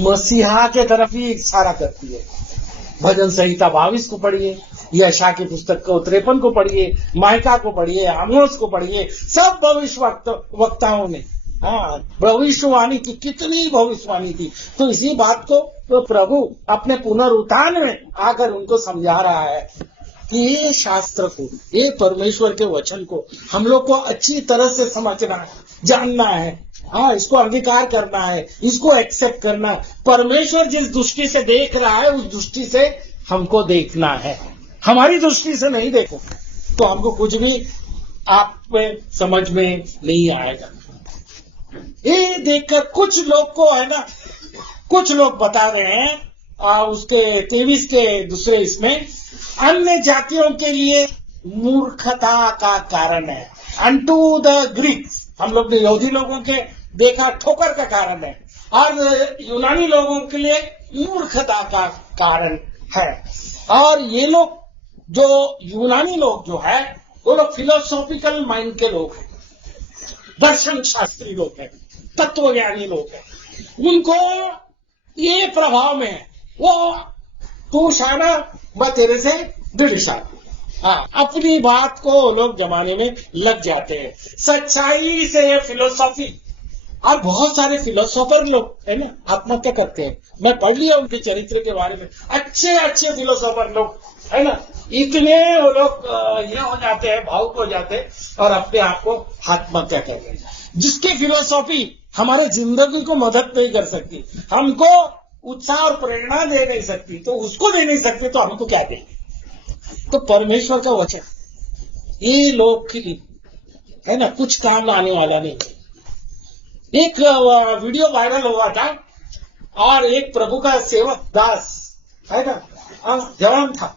मसीहा के तरफ ही इशारा करती है। भजन संहिता 22 को पढ़िए, यशा की पुस्तक को 53 को पढ़िए, माइका को पढ़िए, आमोस को पढ़िए, सब वक्ताओं ने भविष्यवाणी की, कितनी भविष्यवाणी थी। तो इसी बात को तो प्रभु अपने पुनरुत्थान में आकर उनको समझा रहा है कि ये शास्त्र को, ये परमेश्वर के वचन को हम लोग को अच्छी तरह से समझना है, जानना है, इसको अंगीकार करना है, इसको एक्सेप्ट करना है। परमेश्वर जिस दृष्टि से देख रहा है उस दृष्टि से हमको देखना है, हमारी दृष्टि से नहीं देखो तो हमको कुछ भी आप में समझ में नहीं आएगा। ये देखकर कुछ लोग को है ना, कुछ लोग बता रहे हैं उसके 23 के दूसरे इसमें, अन्य जातियों के लिए मूर्खता का कारण है। अनटू द ग्रीक्स, हम लोग ने यहूदी लोगों के देखा ठोकर का कारण है, और यूनानी लोगों के लिए मूर्खता का कारण है। और ये लोग जो यूनानी लोग जो है वो लोग फिलोसॉफिकल माइंड के लोग हैं, दर्शन शास्त्री लोग हैं, तत्वज्ञानी लोग हैं। उनको ये प्रभाव में है, वो तू शाना मैं तेरे से दृढ़, अपनी बात को लोग जमाने में लग जाते हैं। सच्चाई से फिलोसॉफी, और बहुत सारे फिलोसोफर लोग है ना आत्महत्या करते हैं। मैं पढ़ लिया उनके चरित्र के बारे में, अच्छे अच्छे फिलोसोफर लोग है ना, इतने वो लोग ये हो जाते हैं, भावुक हो जाते हैं और अपने आप को आत्महत्या कर रहे हैं। जिसकी फिलोसॉफी हमारे जिंदगी को मदद नहीं कर सकती, हमको उत्साह और प्रेरणा दे नहीं सकती, तो उसको दे नहीं सकते तो हमको क्या दे। तो परमेश्वर का वचन ये लोग की है ना कुछ काम आने वाला नहीं। एक वीडियो वायरल हुआ था और एक प्रभु का सेवक दास है ना जवान था,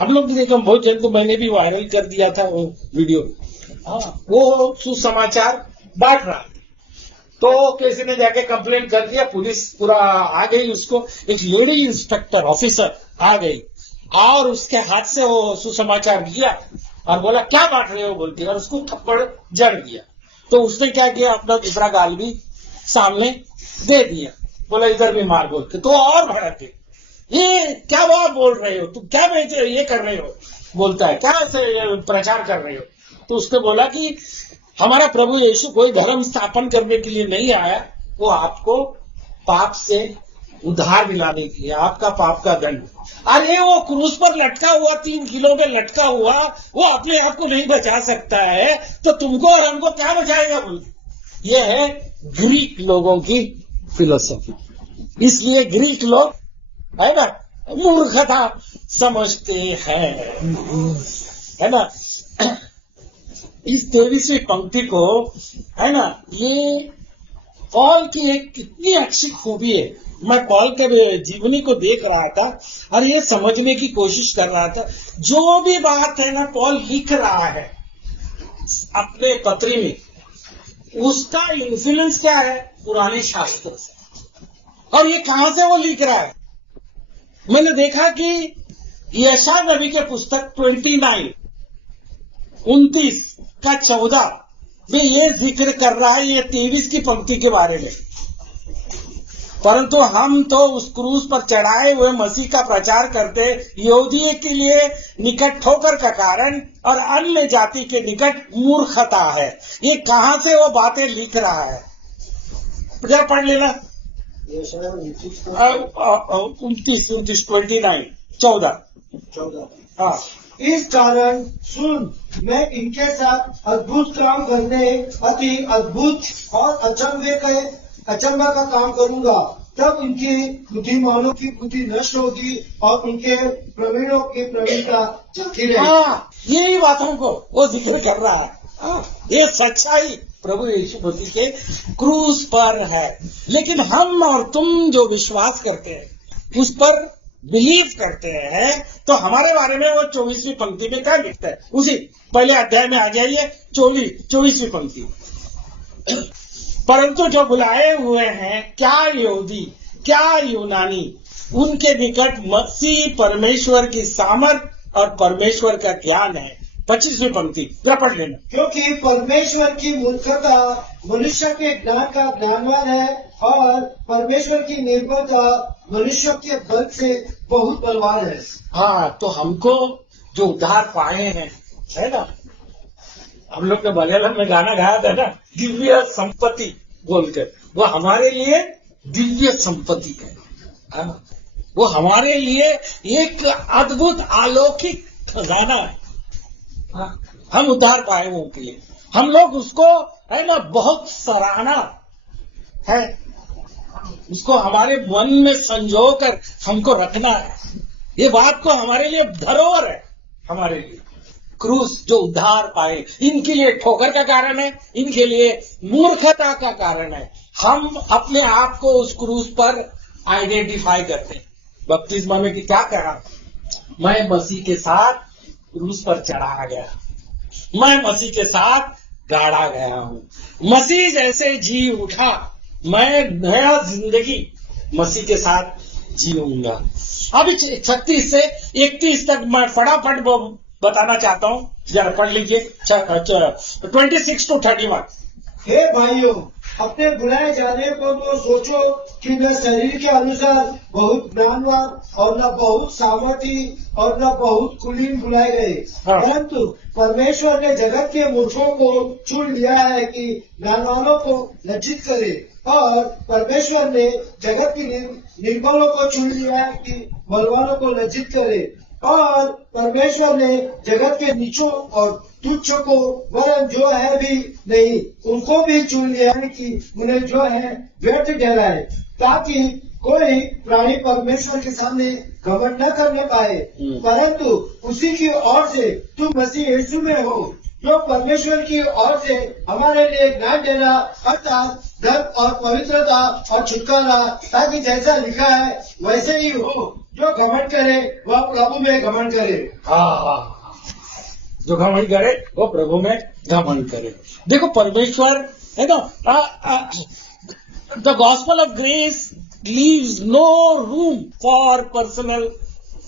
हम लोग भी देखा बहुत जन, तो मैंने भी वायरल कर दिया था वो वीडियो। वो सुसमाचार बांट रहा, तो किसी ने जाके कंप्लेंट कर दिया, पुलिस पूरा आ गई, उसको एक लेडी इंस्पेक्टर ऑफिसर आ गई और उसके हाथ से वो सुसमाचार लिया और बोला क्या बांट रहे हो बोलती, और उसको थप्पड़ जड़ दिया। तो उसने क्या किया, अपना दूसरा गाल भी सामने दे दिया, बोला इधर भी मार बोल के, तो और भड़क गई, ये क्या बात बोल रहे हो, तुम क्या बेच ये कर रहे हो, बोलता है क्या प्रचार कर रहे हो। तो उसने बोला कि हमारा प्रभु यीशु कोई धर्म स्थापन करने के लिए नहीं आया, वो आपको पाप से उद्धार दिलाने के लिए, आपका पाप का दंड। अरे वो क्रूस पर लटका हुआ 3 किलो में लटका हुआ, वो अपने आप को नहीं बचा सकता है, तो तुमको और हमको क्या बचाएगा बोल। ये है ग्रीक लोगों की फिलोसफी। इसलिए ग्रीक लोग है ना मूर्खता समझते हैं, है ना। इस 23वीं पंक्ति को है ना, ये पॉल की एक कितनी अच्छी खूबी है। मैं पॉल के जीवनी को देख रहा था और ये समझने की कोशिश कर रहा था, जो भी बात है ना पॉल लिख रहा है अपने पत्री में, उसका इन्फ्लुएंस क्या है पुराने शास्त्र से, और ये कहां से वो लिख रहा है। मैंने देखा कि यशा नबी के पुस्तक 29 में ये जिक्र कर रहा है, ये 23 की पंक्ति के बारे में। परंतु हम तो उस क्रूस पर चढ़ाए हुए मसीह का प्रचार करते यहूदी के लिए निकट ठोकर का कारण और अन्य जाति के निकट मूर्खता है। ये कहां से वो बातें लिख रहा है, जरा पढ़ लेना। 14। हाँ, इस कारण सुन, मैं इनके साथ अद्भुत काम करने, अति अद्भुत और अचंभा का काम करूंगा। तब इनकी बुद्धिमानों की बुद्धि नष्ट होगी और उनके प्रवीणों की प्रवीणता जाती रहेगी। यही बातों को वो जिक्र कर रहा है। ये सच्चाई प्रभु यीशु मसीह के क्रूस पर है। लेकिन हम और तुम जो विश्वास करते हैं, उस पर बिलीव करते हैं, तो हमारे बारे में वो 24वीं पंक्ति में क्या लिखता है, उसी पहले अध्याय में आ जाइए, 24वीं पंक्ति। परंतु जो बुलाए हुए हैं, क्या यहूदी क्या यूनानी, उनके निकट मसीह परमेश्वर की सामर्थ और परमेश्वर का ज्ञान है। 25वीं पंक्ति जरा पढ़ लेना। क्योंकि परमेश्वर की मूर्खता मनुष्य के ज्ञान का ज्ञानवान है और परमेश्वर की निर्बलता मनुष्य के बल से बहुत बलवान है। हाँ, तो हमको जो उद्धार पाए हैं, है ना, हम लोग ने मलयालम में गाना गाया था ना, दिव्य संपत्ति बोलकर, वो हमारे लिए दिव्य संपत्ति है ना? वो हमारे लिए एक अद्भुत अलौकिक खजाना है। हाँ, हम उद्धार पाए हुए के लिए हम लोग उसको, है ना, बहुत सराहना है, उसको हमारे मन में संजो कर हमको रखना है। ये बात को हमारे लिए धरोहर है, हमारे लिए क्रूस जो उद्धार पाए, इनके लिए ठोकर का कारण है, इनके लिए मूर्खता का कारण है। हम अपने आप को उस क्रूस पर आइडेंटिफाई करते हैं। बपतिस्मा में कि क्या कहा, मैं मसीह के साथ क्रूस पर चढ़ाया गया, मैं मसीह के साथ गाड़ा गया हूं। मसीह जैसे जी उठा, मैं नया जिंदगी मसीह के साथ जीऊंगा। अभी 36 से 31 तक मैं फटाफट वो बताना चाहता हूं, जरा पढ़ लीजिए 26 to 31। हे भाइयों, अपने बुलाए जाने को तो सोचो कि न शरीर के अनुसार बहुत ज्ञानवान और न बहुत सामर्थी और न बहुत कुलीन बुलाए गए, हाँ। परंतु परमेश्वर ने जगत के मूर्खों को चुन लिया है कि ज्ञानवानों को लज्जित करे, और परमेश्वर ने जगत की निर्बलों को चुन लिया है कि बलवानों को लज्जित करे, और परमेश्वर ने जगत के नीचों और तुच्छ को वरन जो है भी नहीं उनको भी चुन लिया है कि उन्हें जो है व्यर्थ ठहराए, ताकि कोई प्राणी परमेश्वर के सामने घमंड न करने पाए, परंतु उसी की ओर से तुम मसीह यीशु में हो, जो परमेश्वर की ओर से हमारे लिए ज्ञान देना अर्थात धर्म और पवित्रता और छुटकारा, ताकि जैसा लिखा है वैसे ही हो, जो घमंड करे वह प्रभु में घमंड करे। हाँ, जो घमंड करे वो प्रभु में घमंड करे। देखो परमेश्वर, है ना, the gospel of grace leaves no room for personal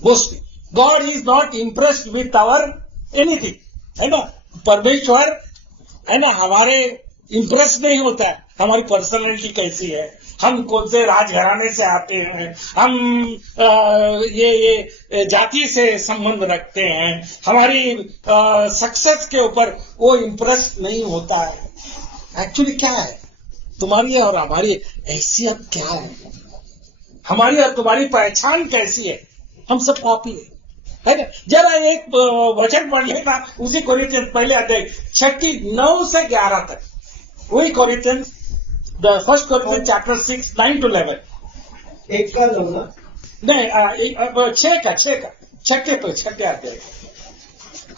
boasting. God is not impressed with our anything, है ना। परमेश्वर, है ना, हमारे इम्प्रेस नहीं होता है हमारी पर्सनैलिटी कैसी है, हम कौन से राजघराने से आते हैं, हम ये जाति से संबंध रखते हैं, हमारी सक्सेस के ऊपर वो इम्प्रेस नहीं होता है। एक्चुअली क्या है, तुम्हारी और हमारी हैसियत क्या है, हमारी और तुम्हारी पहचान कैसी है। हम सब पापी है ना। जरा एक वचन पढ़ लेना, उसी कोरिन्थियंस पहले अध्याय 9 से 11 तक, वही कोरिन्थियंस फर्स्ट कोरिन्थियंस चैप्टर 6 9 to 11। एक का लो ना, नहीं 6 अध्याय।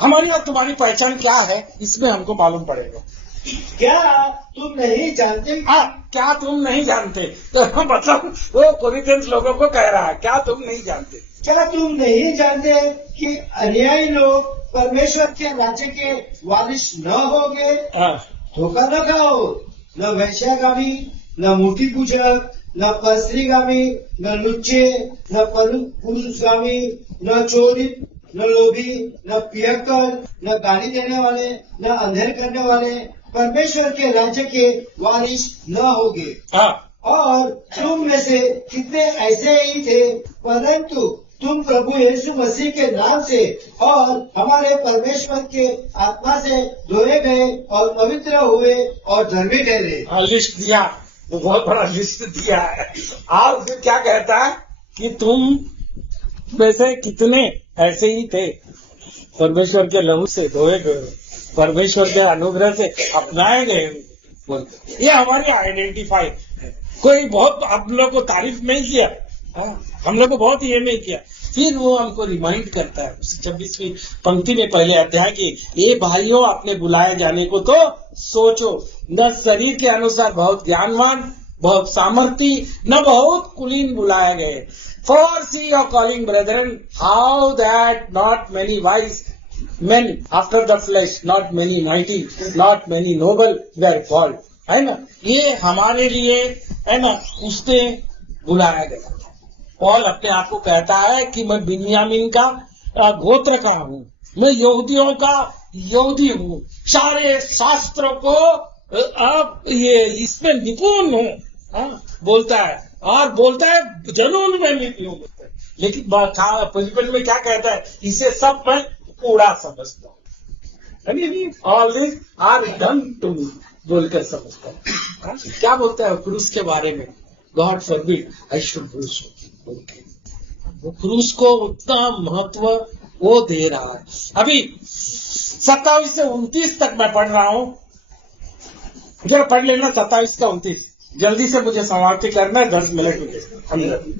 हमारी और तुम्हारी पहचान क्या है, इसमें हमको मालूम पड़ेगा। क्या तुम नहीं जानते? हाँ, क्या तुम नहीं जानते, तो मतलब वो कोरिन्थियंस लोगों को कह रहा है, क्या तुम नहीं जानते, क्या तुम नहीं जानते कि अनुयायी लोग परमेश्वर के राज्य के वारिस न होंगे? धोखा न खाओ, न वैश्यागामी, न मूर्ति पूजक, न परस्त्रीगामी, न लुच्चे, न पुरुषगामी, न चोरी, न लोभी, न पियक्कड़, न गाली देने वाले, न अंधेर करने वाले परमेश्वर के राज्य के वारिस न होंगे। और तुम में से कितने ऐसे ही थे, परंतु तुम प्रभु यीशु मसीह के नाम से और हमारे परमेश्वर के आत्मा से धोए गए और पवित्र हुए और धर्मी ठहरे। लिस्ट दिया, वो बहुत बड़ा लिस्ट दिया है। आप फिर क्या कहता है कि तुम में से कितने ऐसे ही थे, परमेश्वर के लहू से धोए गए, परमेश्वर के अनुग्रह से अपनाए गए। ये हमारी आइडेंटिफाई है। कोई बहुत आप लोग को तारीफ नहीं किया, हम लोग को बहुत ये नहीं किया, फिर वो हमको रिमाइंड करता है 26वीं पंक्ति में पहले अध्याय की, ये भाइयों अपने बुलाए जाने को तो सोचो, न शरीर के अनुसार बहुत ज्ञानवान, बहुत सामर्थी, न बहुत कुलीन बुलाए गए। For see your calling brethren, how that not many wise men after the flesh, not many mighty, not many noble were called, है ना। ये हमारे लिए, है ना, उसने बुलाया गया। पॉल अपने आप को कहता है कि मैं बिन्यामीन का गोत्र का हूँ, मैं यहूदियों का योगी हूँ, सारे शास्त्रों को आप ये इसमें निपुण हूँ, हाँ, बोलता है और बोलता है जनून में निपुण होता है। लेकिन प्रिंसिपल में क्या कहता है, इसे सब मैं कूड़ा समझता हूँ, all this are done to me बोलकर समझता हूँ। क्या बोलता है क्रूस के बारे में, God forbid I should do so. वो क्रूस को उतना महत्व वो दे रहा है। अभी 27 से 29 तक मैं पढ़ रहा हूं, जरा पढ़ लेना 27 का 29, जल्दी से मुझे समाप्ति करना है 10 मिनट में।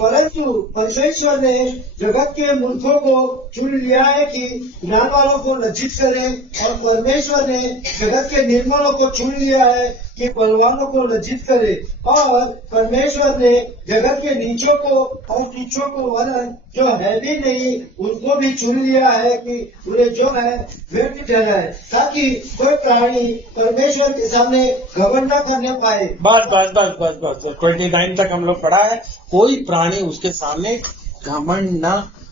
परंतु परमेश्वर ने जगत के मूर्खों को चुन लिया है कि ज्ञान वालों को लज्जित करे, और परमेश्वर ने जगत के निर्मलों को चुन लिया है कि बलवानों को लज्जित करे, और परमेश्वर ने जगत के नीचों को और तुच्छों को वरन जो है भी नहीं उनको भी चुन लिया है कि उन्हें जो है व्यर्थ ठहराए, ताकि कोई प्राणी परमेश्वर के सामने घमंड न करने पाए। बस 29 तक हम लोग पढ़ा है, कोई प्राणी उसके सामने घमंड न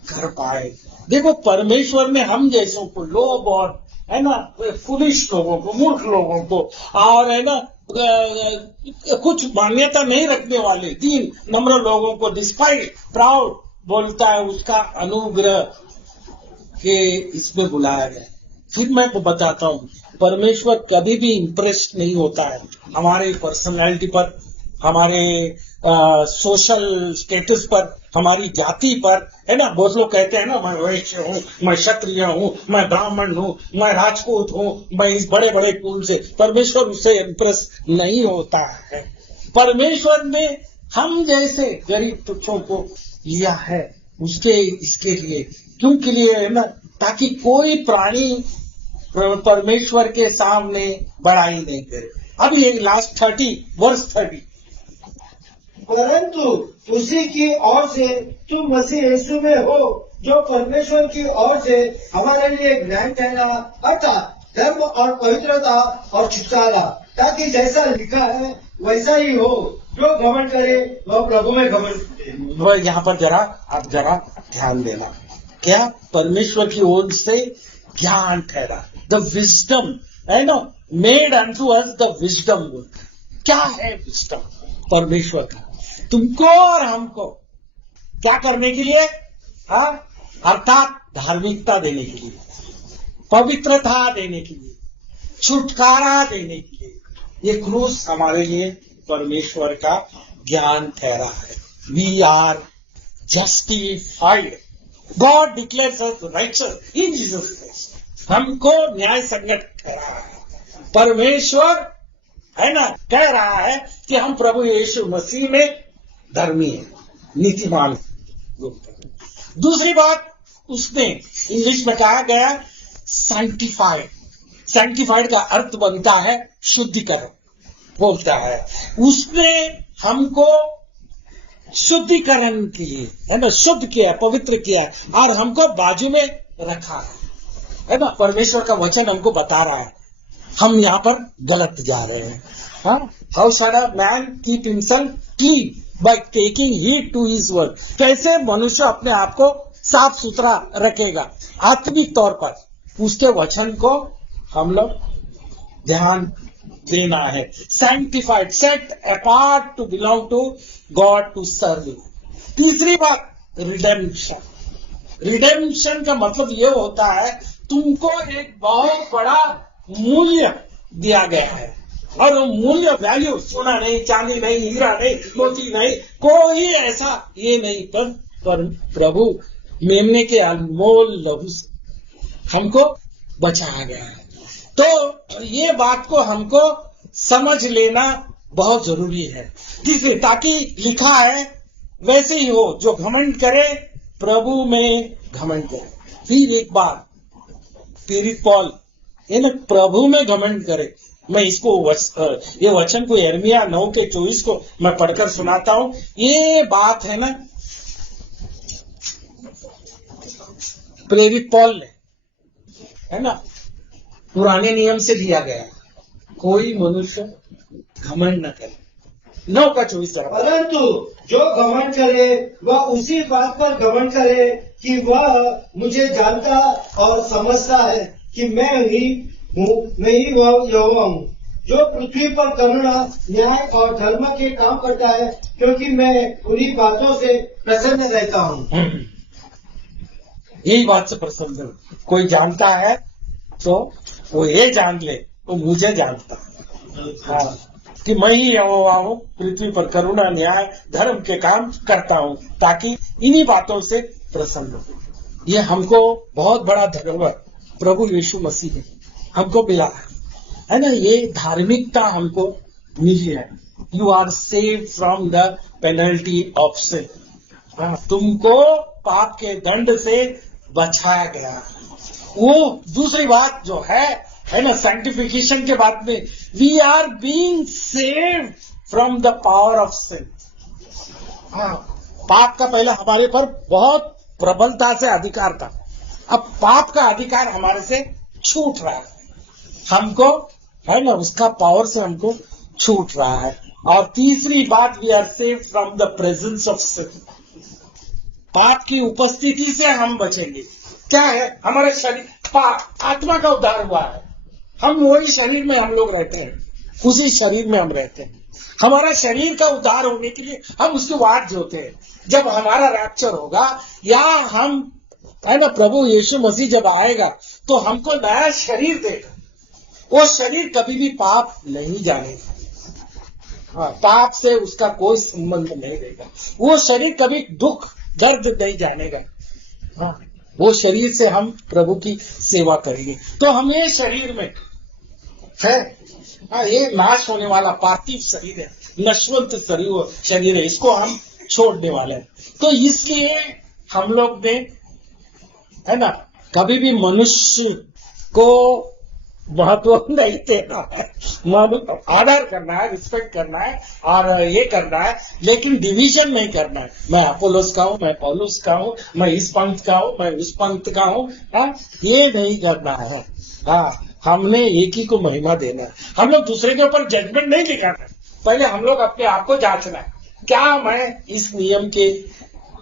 कर पाए। देखो परमेश्वर ने हम जैसों को, लोग और है ना फुलिश लोगों को, मूर्ख लोगों को, और है ना कुछ मान्यता नहीं रखने वाले दीन नम्र लोगों को, डिस्पाइट प्राउड बोलता है, उसका अनुग्रह के इसमें बुलाया गया। फिर मैं बताता हूँ, परमेश्वर कभी भी इम्प्रेस नहीं होता है हमारे पर्सनालिटी पर, हमारे सोशल स्टेटस पर, हमारी जाति पर, है ना। बहुत लोग कहते हैं ना, मैं वैश्य हूँ, मैं क्षत्रिय हूँ, मैं ब्राह्मण हूँ, मैं राजपूत हूँ, मैं इस बड़े बड़े कुल से। परमेश्वर उससे इम्प्रेस नहीं होता है। परमेश्वर ने हम जैसे गरीब तुच्छों को लिया है, उसके इसके लिए, क्यों के लिए है ना, ताकि कोई प्राणी परमेश्वर के सामने बड़ाई नहीं करे। अब ये लास्ट 30 परंतु उसी की ओर से तुम मसीह यीशु में हो, जो परमेश्वर की ओर से हमारे लिए ज्ञान ठहरा, अर्थात धर्म और पवित्रता और छुटकारा, ताकि जैसा लिखा है वैसा ही हो, जो घमंड करे वह प्रभु में घमंड करे। वह यहाँ पर आप जरा ध्यान देना, क्या परमेश्वर की ओर से ज्ञान ठहरा, द विजडम है ना, made unto us the wisdom. क्या है विजडम? परमेश्वर का तुमको और हमको क्या करने के लिए, हाँ, अर्थात धार्मिकता देने के लिए, पवित्रता देने के लिए, छुटकारा देने के लिए। ये क्रूस हमारे लिए परमेश्वर का ज्ञान ठहरा है। We are justified, God declares us righteous in Jesus Christ. हमको न्याय संगत ठहरा है। परमेश्वर है ना कह रहा है कि हम प्रभु यीशु मसीह में धर्मी है, नीतिमान। दूसरी बात, उसने इंग्लिश में कहा गया सैंक्टिफाइड। सैंक्टिफाइड का अर्थ बनता है शुद्धिकरण, बोलता है उसने हमको शुद्धिकरण किए, है ना, शुद्ध किया, पवित्र किया, और हमको बाजू में रखा है ना। परमेश्वर का वचन हमको बता रहा है, हम यहाँ पर गलत जा रहे हैं। How shall a man keep himself clean by taking heed to his word. कैसे मनुष्य अपने आप को साफ सुथरा रखेगा आत्मिक तौर पर, उसके वचन को हम लोग ध्यान देना है। Sanctified, set apart to belong to God, to serve. तीसरी बात, रिडेम्पशन। रिडेम्पशन का मतलब ये होता है तुमको एक बहुत बड़ा मूल्य दिया गया है, और वो मूल्य, वैल्यू, सोना नहीं, चांदी नहीं, हीरा नहीं, मोती नहीं, कोई ऐसा ये नहीं, पर प्रभु मेमने के अनमोल लहू से हमको बचाया गया है। तो ये बात को हमको समझ लेना बहुत जरूरी है। तीसरे, ताकि लिखा है वैसे ही हो, जो घमंड करे प्रभु में घमंड करे। फिर एक बार पीड़ित पौल इन प्रभु में घमंड करे। मैं इसको ये वचन को यिर्मयाह 9:24 को मैं पढ़कर सुनाता हूं। ये बात है ना, प्रेरित पौल ने, है ना, पुराने नियम से दिया गया, कोई मनुष्य घमंड न करे। 9:24। परंतु जो घमंड करे वह उसी बात पर घमंड करे कि वह मुझे जानता और समझता है कि मैं ही वह यहोवा हूँ जो पृथ्वी पर करुणा, न्याय और धर्म के काम करता है, क्योंकि मैं उन्हीं बातों से प्रसन्न रहता हूँ। यही बात से प्रसन्न हूँ। कोई जानता है तो वो ये जान ले तो मुझे जानता है, हाँ, कि मैं ही यहोवा हूँ, पृथ्वी पर करुणा, न्याय, धर्म के काम करता हूँ, ताकि इन्हीं बातों से प्रसन्न हो। ये हमको बहुत बड़ा धरोहर प्रभु यीशु मसीह ने हमको मिला है ना। ये धार्मिकता हमको मिली है। You are saved from the penalty of sin. तुमको पाप के दंड से बचाया गया। वो दूसरी बात जो है ना, सैंक्टिफिकेशन के बाद में we are being saved from the power of sin. पाप का पहले हमारे पर बहुत प्रबलता से अधिकार था, अब पाप का अधिकार हमारे से छूट रहा है, हमको है ना उसका पावर से हमको छूट रहा है। और तीसरी बात, we are saved from the presence of sin. पाप की उपस्थिति से हम बचेंगे। क्या है, हमारे शरीर आत्मा का उद्धार हुआ है, हम वही शरीर में हम लोग रहते हैं, उसी शरीर में हम रहते हैं। हमारा शरीर का उद्धार होने के लिए हम उसकी वाट जोते हैं। जब हमारा रैप्चर होगा या हम है ना प्रभु यीशु मसीह जब आएगा तो हमको नया शरीर देगा। वो शरीर कभी भी पाप नहीं जानेगा, पाप से उसका कोई संबंध नहीं रहेगा। वो शरीर कभी दुख दर्द नहीं जानेगा। वो शरीर से हम प्रभु की सेवा करेंगे। तो हम ये शरीर में है, ये नाश होने वाला पार्थिव शरीर है, नश्वंत शरीर है, इसको हम छोड़ने वाले हैं। तो इसलिए हम लोग ने है ना कभी भी मनुष्य को महत्व नहीं देना है, ऑर्डर करना है, रिस्पेक्ट करना है और ये करना है, लेकिन डिवीजन नहीं करना है। मैं अपोलोस का हूं, मैं पौलुस का हूं, मैं इस पंथ का हूं, मैं उस पंथ का हूं, ये नहीं करना है। हमने एक ही को महिमा देना है। हम लोग दूसरे के ऊपर जजमेंट नहीं दिखाना है, पहले हम लोग अपने आप को जांचना है, क्या मैं इस नियम के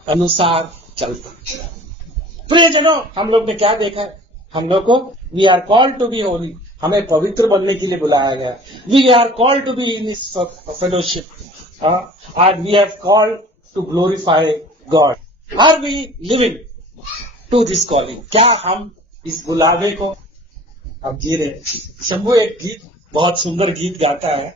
अनुसार चलता। प्रियजनों, हम लोग ने क्या देखा है, हम लोग को we are called to be holy, हमें पवित्र बनने के लिए बुलाया गया। We are called to be in this fellowship and we have called to glorify God. Are we living to this calling? क्या हम इस बुलावे को अब जी रहे? शंभू एक गीत, बहुत सुंदर गीत गाता है,